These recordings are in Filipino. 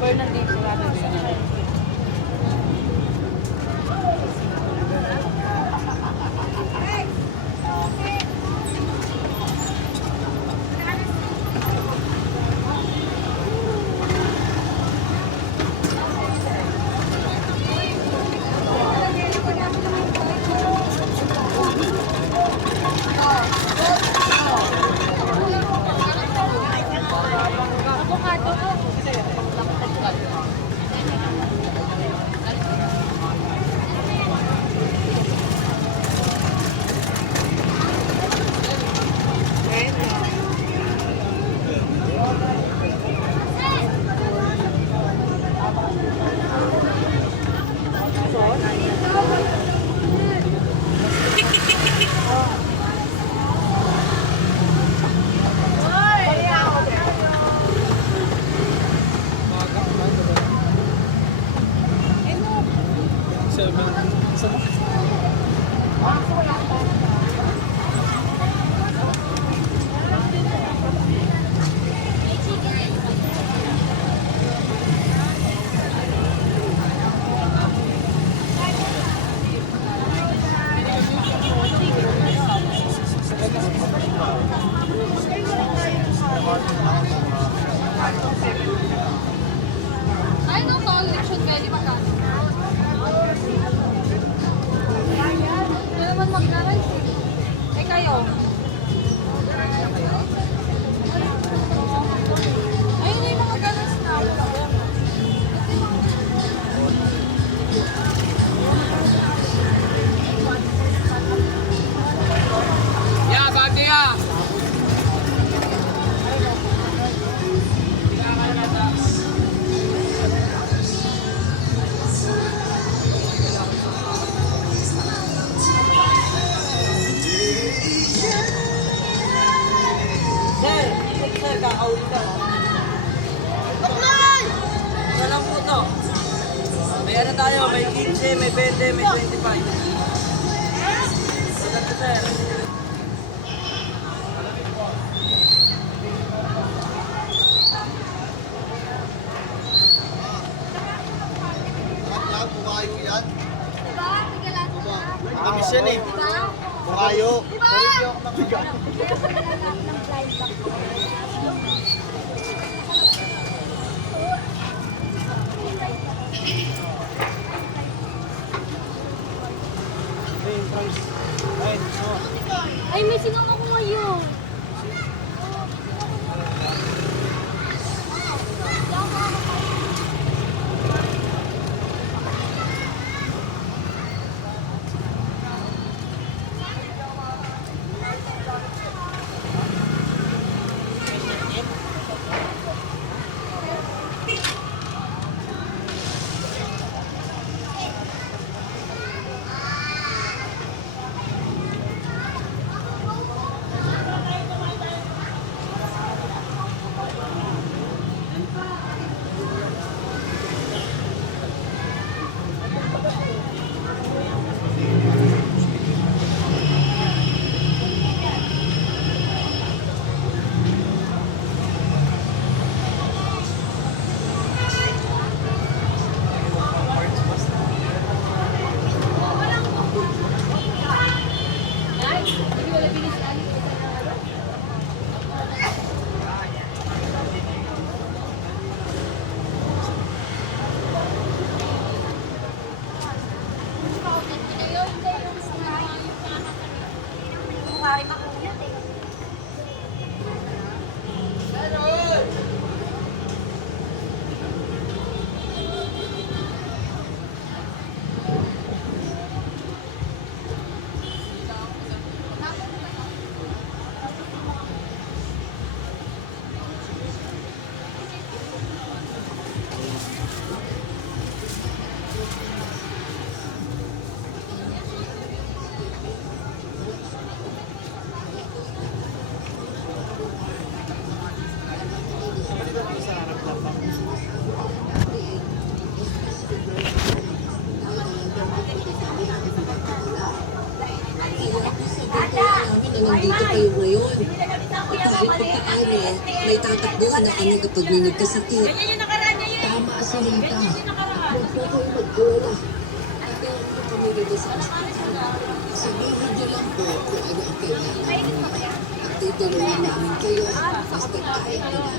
Fernandez, sarado din. Ay, no, collection value magkano? Ano naman mag-garage eh? Eh, kayo? Ayun na yung mga garage na. Ya, bagay ya. Sir, kakaulit ka. Baklan! Isa lang po to. May ano tayo, may 15, may 20, may 25. Isa lang po, sir. Bukayo yan. Diba? Tigalan mo na. Kamis yan eh. Diba? Bukayo. Diba? Ay, may sinama ko ngayon. nandito kayo ngayon. At kahit papaano, may tatakbuhan na kami kapag may nagkasakit. Tama balita. Huwag po kayo mag-alala. Ito ang kami dito sa ospital. Sabihin niyo lang po kung ano ang kailangan. At tutulungan namin kayo basta kaya nila.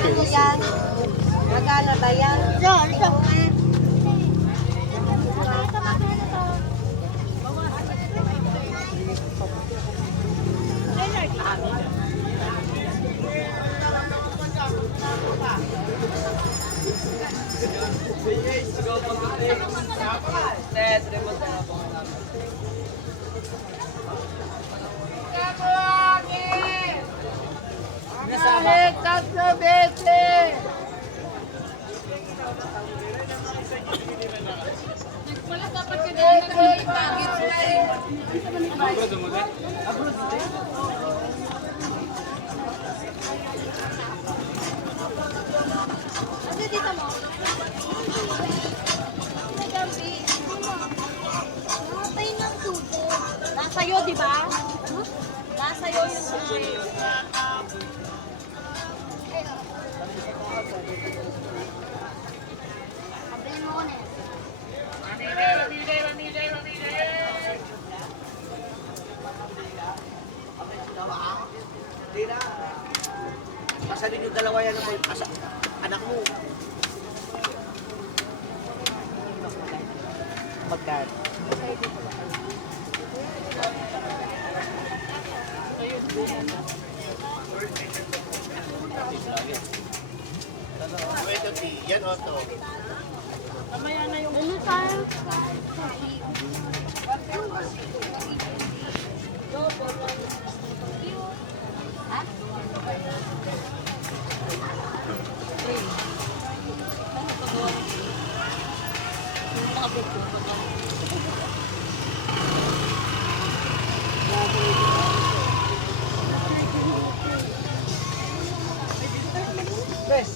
Ano yan? Magkano ba yan? Yan, isang Wala dapat ka din nag-package na eh. Ano dito mo? Nagabi. Nakatay ng tubo. Nasa'yo, di ba? Nasa'yo yung tubo. Pabili mo ko na yan. Hindi na. Pasalin yung dalawa yan ng anak mo. Magkano? Yan o to. Ano tayo? Ha? Bes.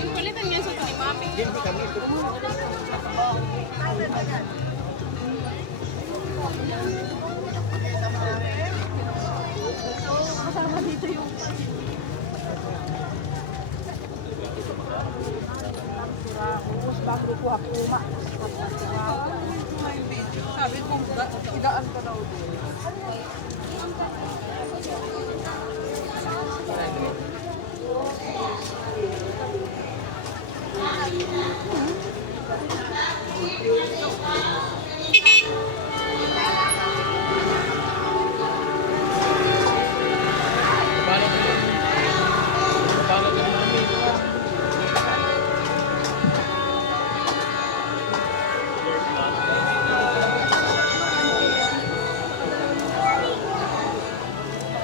Yung kulitan niya sa talimapi. Kasama dito yung sabi ko, idaan ka daw doon.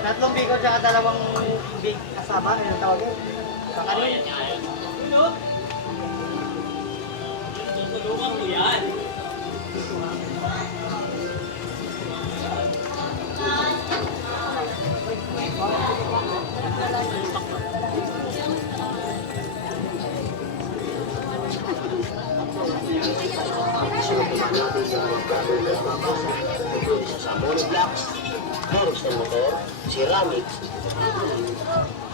Tatlong biko tsaka dalawang big kasama. Ano yung tawag yun? Pakanin. Tutulungan mo yan. Harus ng motor, ceramic,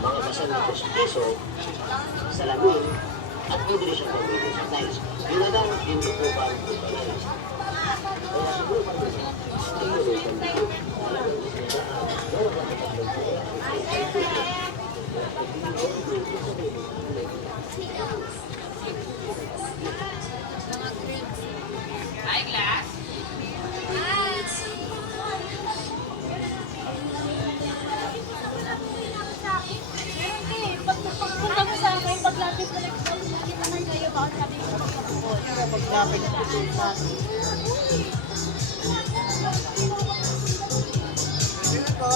mga basal na puso, salamin, at pwede rin siyang gamitin sa tiles. Ginagamit din ko po ba ang tiles. Kaya siguro pag Pagpunta mo sa akin, paglapit mo nakikita na kayo, bakit sabi ko magkakapot? Paglapit ko sa ipas. Sino po?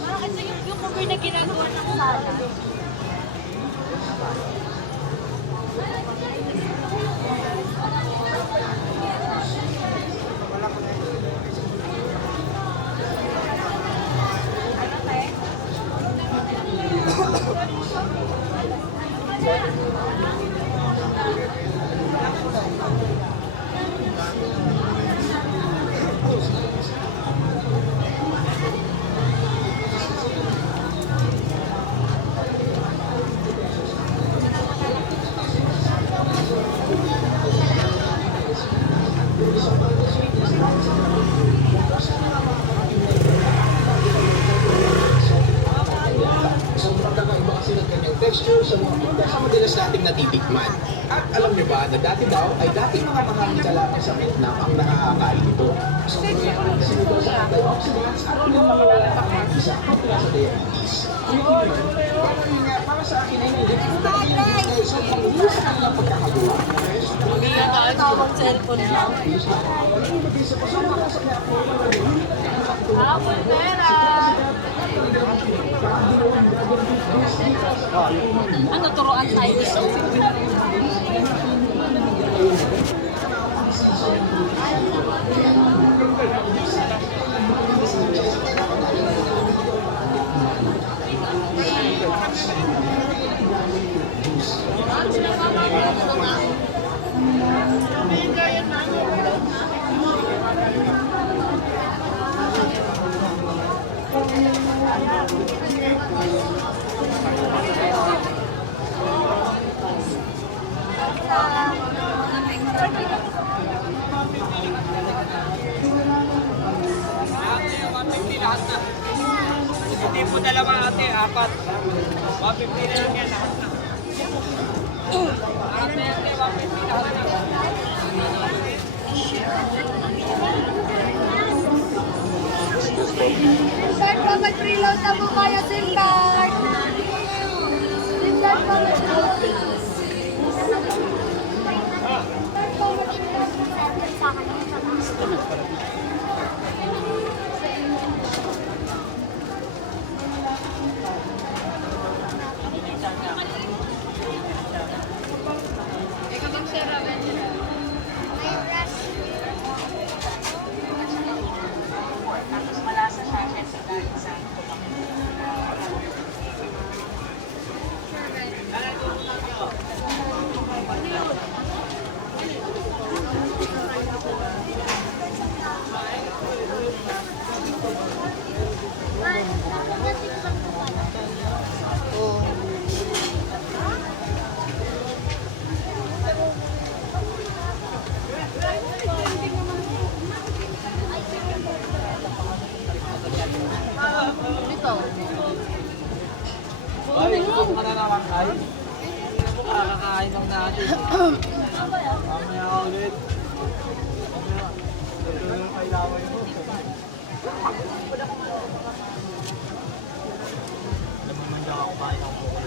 Parang ito yung cover na ginagawa ng sala. Isang pagkakaiba kasi ng kanyang texture sa mga pinakamadalas nating natitikman. At alam niyo ba na dati daw ay dating mga makanikala lamang sa Vietnam ang nakakakain ito. So, sinito sa antioxidants at pinamawala ang isa kontra sa diabetes. Para sa akin ay hindi ko talaga yung sobrang huli sa kanilang pagkakagawa. Hindi nga tayo tawag cellphone lang. Pera! Ano, turuan tayo dito? Ate, 150 lahat na. Hindi po dalawa ate, 4. 150 na lang yan lahat na. Ate, 150 lahat na. Start pa mag-preload na po kayo, SIM card! SIM card pa mag-preload. Start pa mag-preload sa akin. Kung ka na naman kain, hindi na po kakakain ng natin. Mamaya ulit. Mamaya. Ito yung kailangan mo. Alam mo naman ako kain ng buko.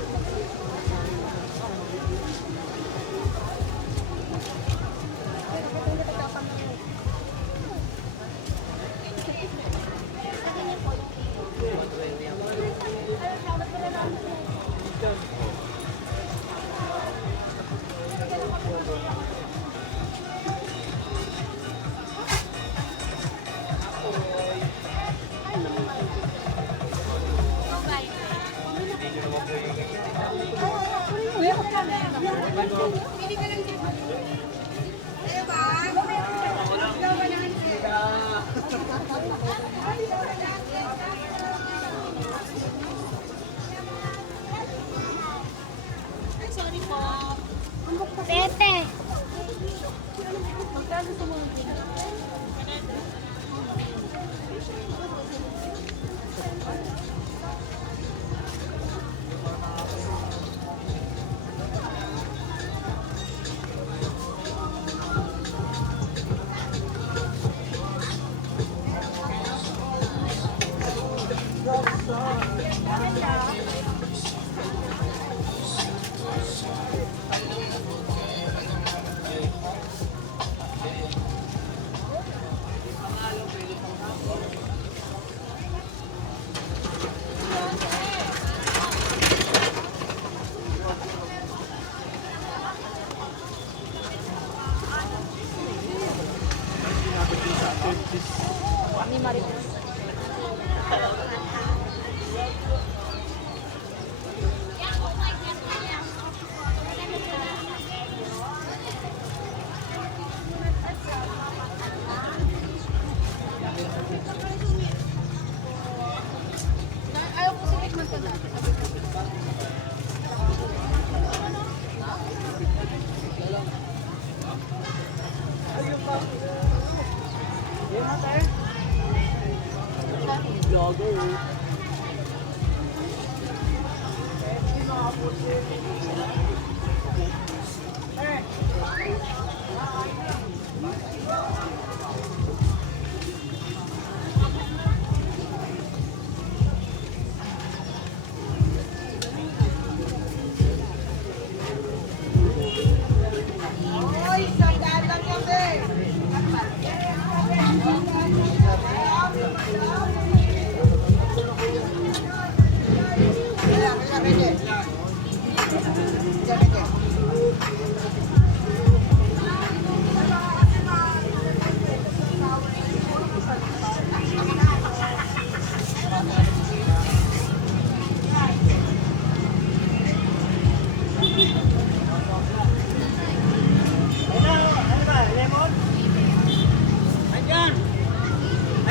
Tete. Ni Marites. Ayaw ko si Tikman ko na.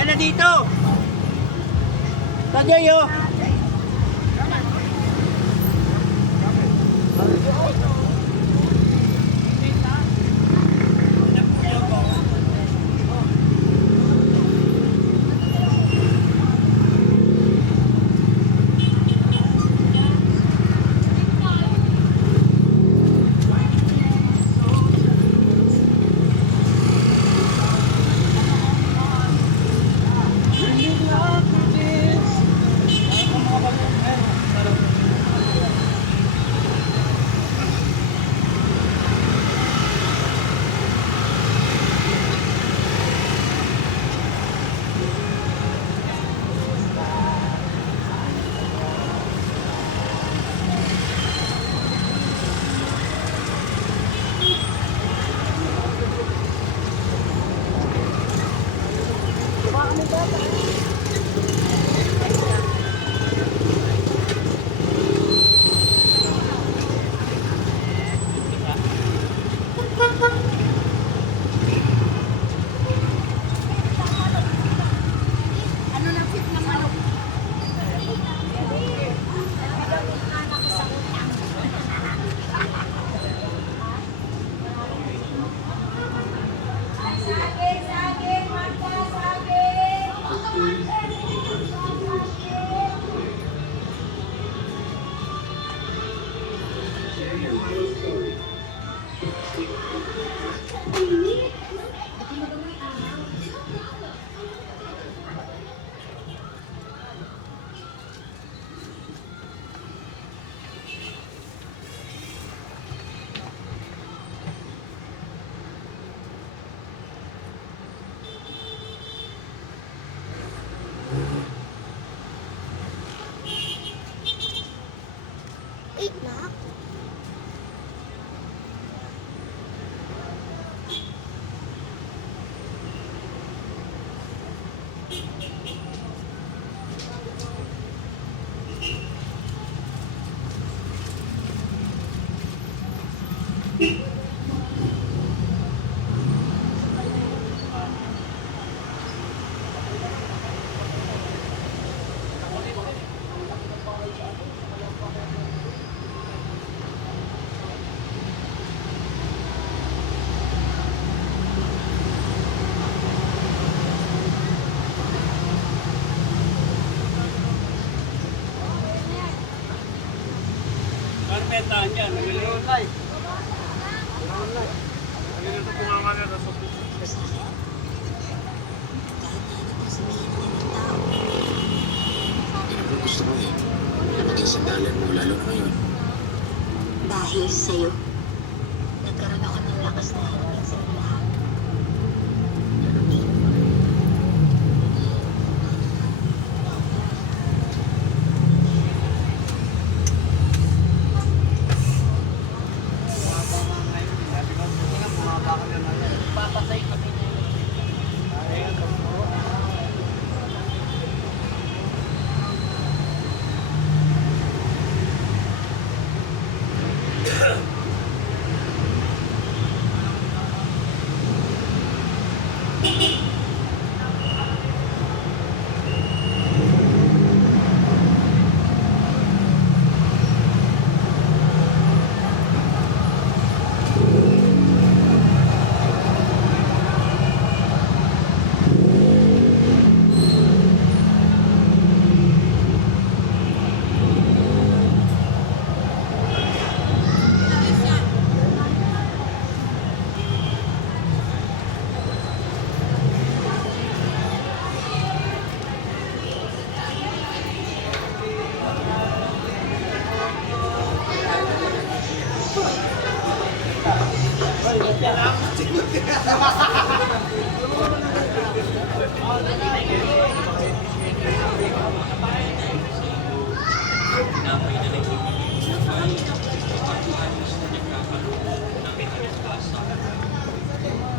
Ay, na dito! Tajoy, oh! bentahan dyan. Online. Pero gusto ko eh, na maging sandalan mo lalo na ngayon. Dahil sa'yo, nagkaroon ako ng lakas na hingin sa lahat. Papatay kami na yun.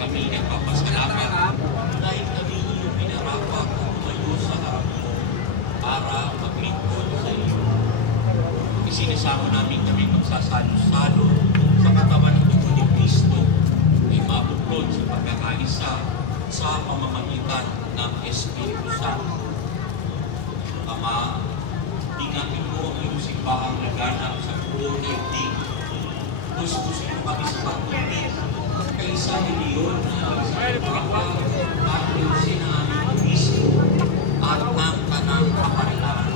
Kami nagpapasalamat dahil kami iyong pinarapat na tumayo sa harap mo para maglingkod sa iyo. Isinasama namin kami magsasalo-salo sa katawan ng Dugo ni Kristo ay mabuklod sa pagkakaisa sa pamamagitan ng Espiritu Santo. Ama, tingnan mo ang iyong simbahang laganap sa buong daigdig. Gusto-gusto kami sa patuloy kaisa ni Leon na nagsasawa at yung sinaming Kristo at ng kanang kaparihan.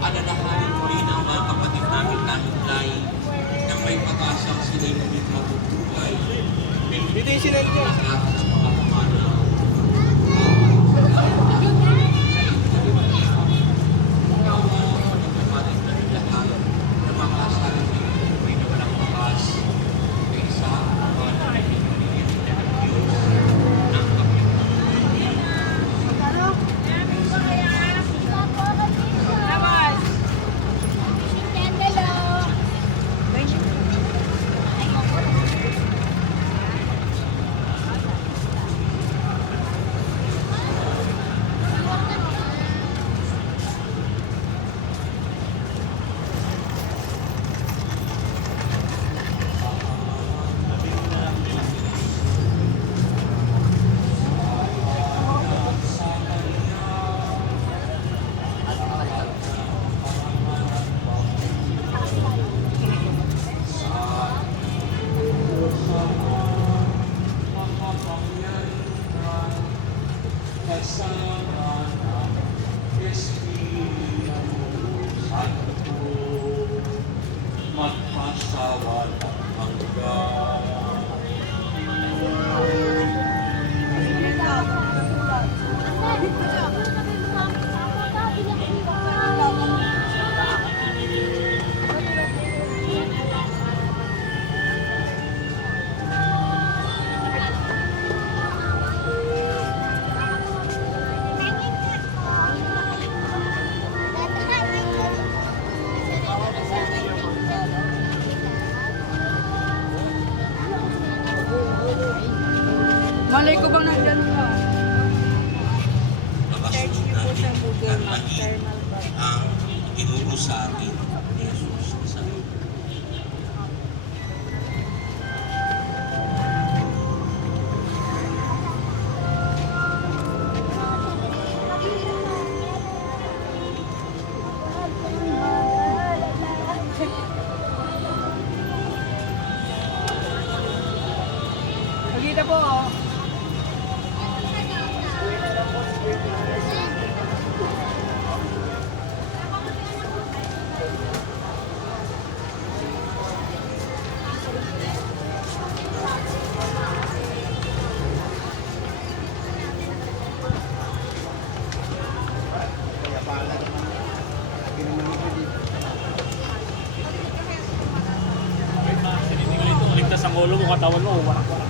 Alalahanin muli ng mga kapatid namin nahiglay na may pag-asang sila'y naging mabubuhay. Dito yung sinal ko. At sa mga pamana. Ikaw ang nagpapalit na nilahan na makasalan sa iyo buhay na walang bakas. Kaisa ang mga nakikinig ng Diyos ng kapit. Magpasawa ng hanggang. Malay ko bang nandyan ka? Nakasunod natin at maging ang tinuro sa atin ni Jesus sa Pagkita po, oh. katawan mo, warak-warak.